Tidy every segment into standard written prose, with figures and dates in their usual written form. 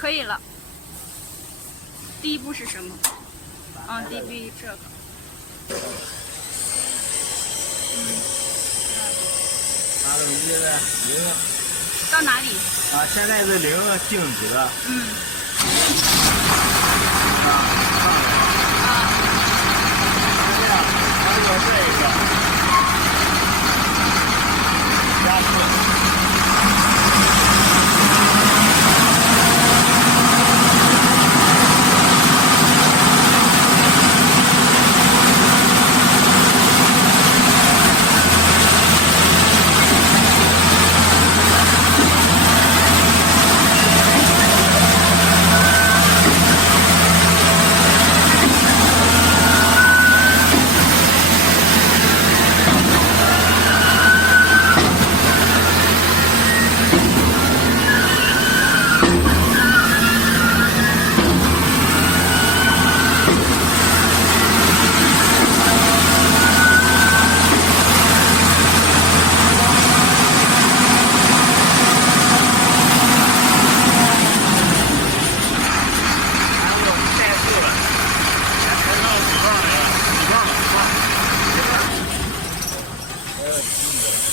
可以了。第一步是什么？啊，第一步这个。拿手机的零。到哪里？啊，现在是零静止的。这样，还有这个加速。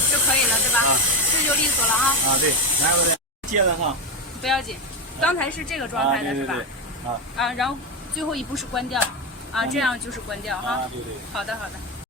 就可以了，对吧？这就利索了啊！啊，对，然后接着哈，不要紧，刚才是这个状态的是吧？啊，啊，然后最后一步是关掉，啊，这样就是关掉哈。对对。好的，好的。